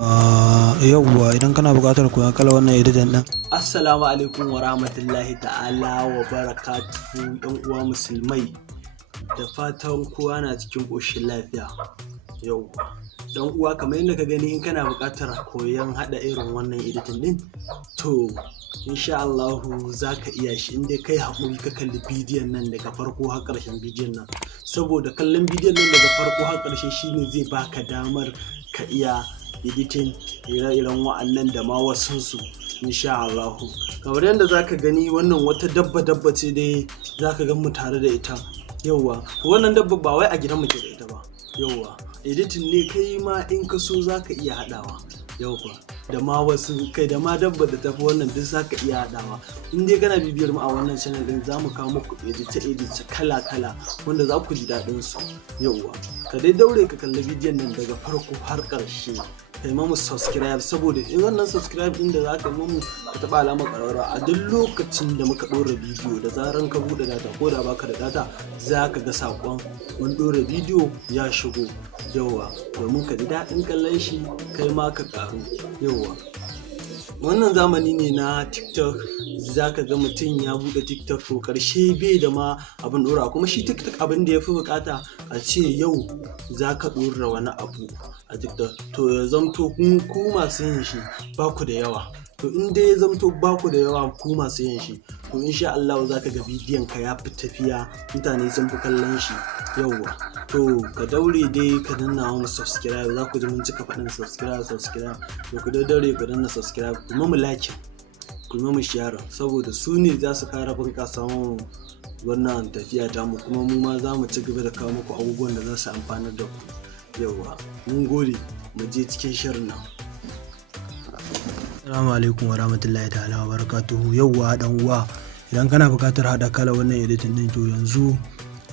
Yauwa idan kana buƙatar koyon kalar wannan editan ɗin. Assalamu alaikum wa rahmatullahi ta'ala wa barakatuhu ɗan uwa musulmai, da fatan kowa na cikin ƙoshin lafiya. Yauwa ɗan uwa, kamar yadda ka gani, in kana buƙatar koyon haɗa irin wannan editan ɗin, to insha Allahu za ka iya shi in dai kai haƙuri ka kalli bidiyon nan daga farko har ƙarshen bidiyon nan, saboda kallon bidiyon nan daga farko har ƙarshe shine zai baka damar ka iya editing ire-iren wa'annan da ma wasunsu insha Allahu. Kamar yadda zaka gani, wannan wata dabba ce dai zaka gan mu tare da ita. Yauwa wannan dabba ba wai a gidan muke da ita ba. Yauwa editing ne kai ma in ka so zaka iya haɗawa. Yauwa da ma wasu kai da ma dabba da tafi wannan duk zaka iya haɗawa. In dai kana bibiyar mu a wannan channel din, za mu kawo muku edit kala-kala wanda za ku ji daɗin su. Yauwa ka dai daure ka kalli bidiyon nan daga farko har ƙarshe, kai mu subscribe, saboda in wannan subscribe din da zaka mu ka taba alamar ƙararrawa a duk lokacin da muka ɗora bidiyo, da zaran ka buɗe data ko da baka da data zaka ga saƙon mun ɗora bidiyo ya shigo. Yauwa domin ka ji daɗin kallon shi kai ma ka ƙaru. Yauwa wannan zamani ne na TikTok, zaka ga mutum ya buɗe TikTok to ƙarshe bai da ma abin ɗora, kuma shi TikTok abin da ya fi buƙata a ce yau zaka ɗora wani abu a TikTok to ya zamto ku masu yin shi ba ku da yawa. To in dai ya zamto ba ku da yawa ku masu yin shi, to insha Allah za ka ga bidiyon ka ya fi tafiya, mutane sun fi kallon shi. Yauwa to ka daure dai ka danna mu subscribe, za ku ji mun cika faɗin subscribe to ku daure ku danna subscribe, kuma mu like, kuma mu share, saboda su ne za su kara bunƙasa mu wannan tafiya ta mu, kuma mu ma za mu ci gaba da kawo muku abubuwan da za su amfanar da ku. Yauwa mun gode, mu je cikin shirin nan. Assalamu alaikum wa rahmatullahi ta'ala wa barakatuhu. Yauwa dan uwa, idan kana buƙatar haɗa kala wannan editing din, to yanzu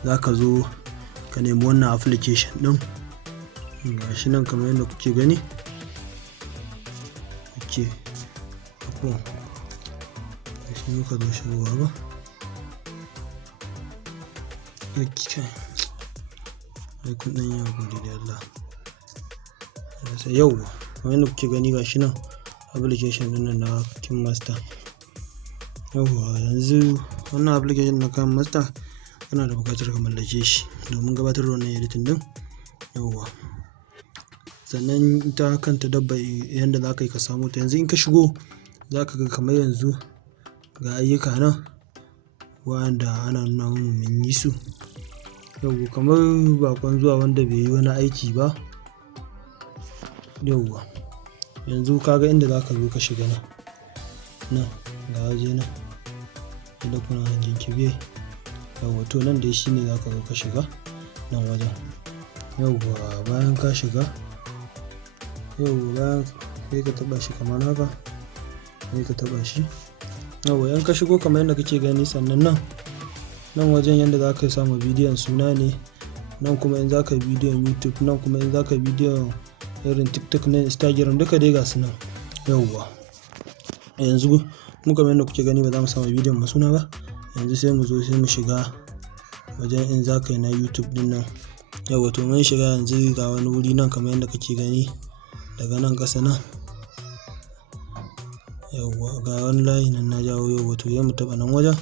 zaka zo ka nemi wannan application din. Gashi nan kamar yadda kuke gani. Gashi muka zo shigowa ba. Kun ɗan yi hakuri da Allah. Yauwa kamar yadda kuke gani, gashi nan application din nan na KineMaster. Yauwa yanzu wannan application na KineMaster kana da buƙatar ka mallake shi domin gabatar da wannan editing din. Yauwa sannan ita kanta dabba yanda za ka yi ka samu ta, yanzu in ka shigo za ka ga kamar yanzu ga ayyuka nan wanda ana nuna mun yi su. Yauwa kamar bakon zuwa wanda bai yi wani aiki ba. Yauwa yanzu kaga inda za ka zo ka shiga nan ga waje nan inda kuna hanjin kibe. Yauwa to nan dai shine za ka zo ka shiga nan wajen. Yauwa bayan ka shiga, yauwa sai ka taba shi kamar haka, sai ka taba shi. Yauwa yan ka shigo kamar yadda kake gani, sannan nan wajen yadda za ka samu bidiyon suna ne, nan kuma in za ka bidiyon YouTube, nan kuma in za ka bidiyon irin TikTok na Instagram, duka dai ga su nan. Yauwa yanzu mu kamar yadda kuke gani ba za mu samu bidiyon mu suna ba, yanzu sai mu zo sai mu shiga wajen in za ka yi na YouTube din nan. Yauwa to mun shiga yanzu ga wani wuri nan kamar yadda kake gani daga nan ƙasa nan. Yauwa ga wani layi nan na jawo. Yauwa to mu taɓa nan wajen.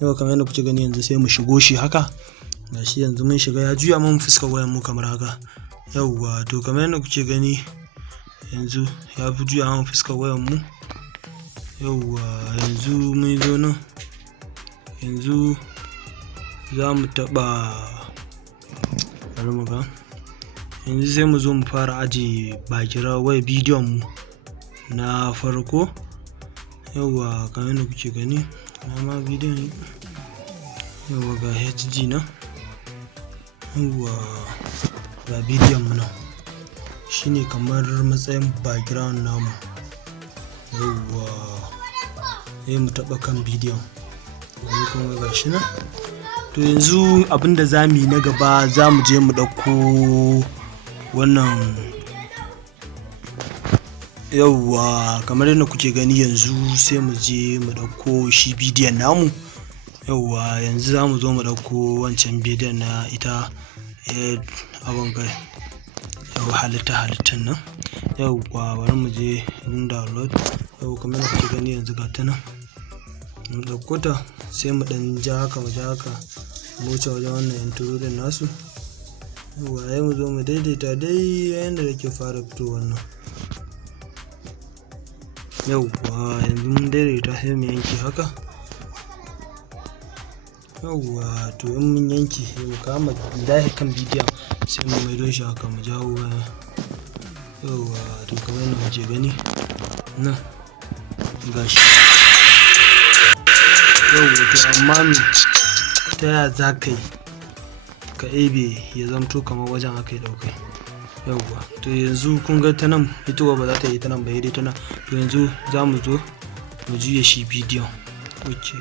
Yauwa kamar yadda kuke gani yanzu sai mu shigo shi haka. Gashi yanzu mun shiga, ya juya mun fuskar wayan mu kamar haka. Yauwa to kamar yadda kuke gani yanzu ya fi juya mun fuskar wayan mu. Yauwa yanzu mun zo nan, yanzu za mu taɓa yanzu sai mu zo mu fara ajiye background wai bidiyon mu na farko. Yauwa kamar yadda kuke gani ma bidiyon. Yauwa ga HG na. Yauwa ga bidiyon mu nan shine kamar matsayin background namu. Yauwa sai mu taɓa kan bidiyon, yanzu kuma ga shi nan. To yanzu abinda za mu yi na gaba, za mu je mu ɗauko wannan. Yauwa kamar yadda kuke gani yanzu sai mu je mu ɗauko shi bidiyon namu. Yauwa yanzu za mu zo mu ɗauko wancan bidiyon na ita abin kai. Yau halittar nan yauwa bari mu je yin download. Yau kamar da kuke gani yanzu ga ta nan mu ɗauko ta sai mu ɗan ja haka mu wuce wajen wannan intrudin nasu. Yauwa sai mu zo mu daidaita dai yayin da take fara fitowa nan. Yauwa yanzu mun daidaita sai mu yanke haka. Yauwa to in mun yanke sai mu kama dahi kan bidiyon sai mu maido shi haka mu jawo baya. Yauwa to kamar yadda muke gani nan gashi. Yauwa to amma me ta yaya za ka yi ka ebe ya zamto kamar wajen aka yi ɗaukai. Yauwa to yanzu kun ga ta nan fitowa ba za ta yi ta nan ba, dai ta nan. To yanzu za mu zo mu juya shi bidiyon. Okay,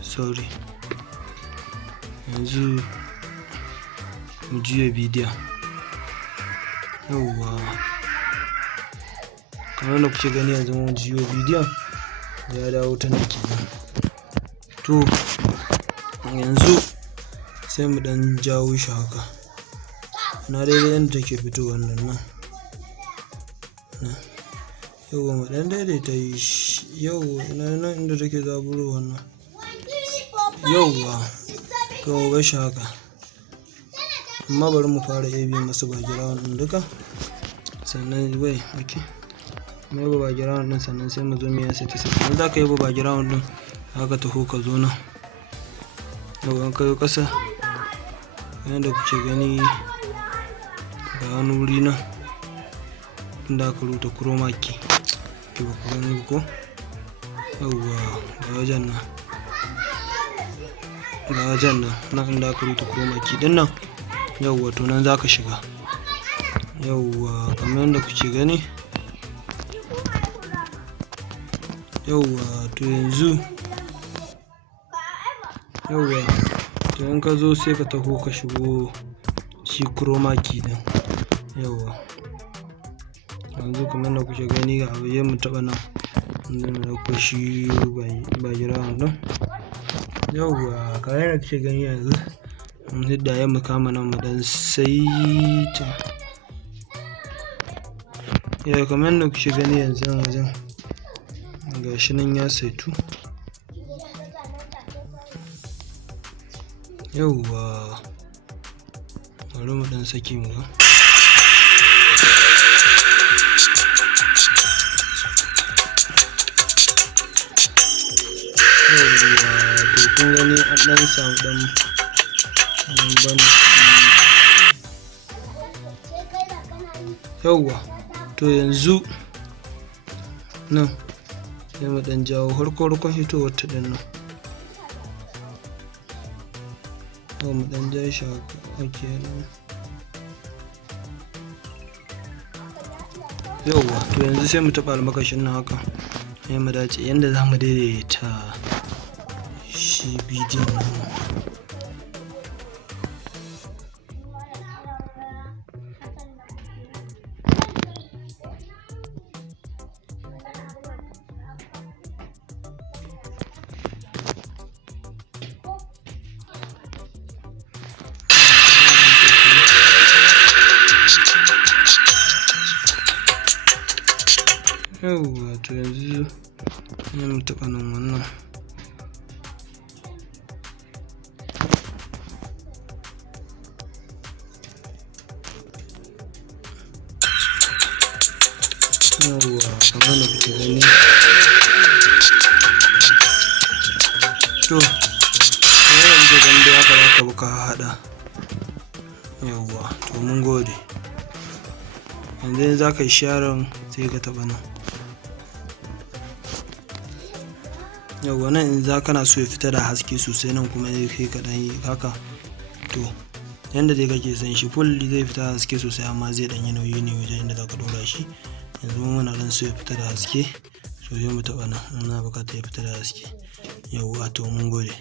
sorry. Yanzu mu juya bidiyon. Yauwa kamar da kuke gani yanzu mun juyo bidiyon ya dawo ta nan kenan. To yanzu sai mu dan jawo shi haka na daidai yadda take fitowa nan. Yauwa mu dan daidaita shi. Yauwa nan inda take zaburo wannan. Yauwa to mu bar shi haka, amma bari mu fara ebe masa background din duka sannan mai ba background din sannan sai mu zo mu yi set. Idan za ka yi ba background din haka taho ka zo nan. Yauwa ka yi ƙasa yadda kuke gani ga wani wuri nan inda aka rubuta chroma key ba ku gani ko. Yauwa ga wajen nan inda aka rubuta chroma key din nan. Yauwa to nan za ka shiga. Yauwa kamar yadda kuke gani. Yauwa to yanzu to in ka zo sai ka taho ka shigo shi chroma key din. Yauwa yanzu kamar yadda kuke gani ga abu mu taɓa nan inda mu ɗauko shi background din. Yauwa kamar yadda kuke gani yanzu mun hidda ya mu kama nan mu dan saita. Yauwa kamar yadda kuke gani yanzu nan wajen gashi nan ya saitu. Yauwa bari mu dan saki mu ga. Yauwa to kun gani an dan samu dan bambanci. Yauwa to yanzu nan sai mu dan jawo harkon hitowar ta din nan. Mu dan ja shi haka nan. Yauwa to yanzu sai mu taɓa almakashin nan haka sai mu dace yanda za mu daidaita shi bidiyon nan. Yauwa to yanzu sai mu taɓa nan wannan. Yauwa kamar da kuke gani. To kamar da kuke gani dai haka za ka buka haɗa. Yauwa to mun gode. Yanzu za ka yi sharing sai ka taɓa nan. Yauwa nan in za kana so ya fita da haske sosai nan kuma kai kaɗan yi haka. To yanda dai kake son shi full zai fita da haske sosai amma zai ɗan yi nauyi ne wajen inda za ka ɗora shi. Yanzu muna dan so ya fita da haske so sai mu taɓa nan muna buƙatar ya fita da haske. Yauwa to mun gode.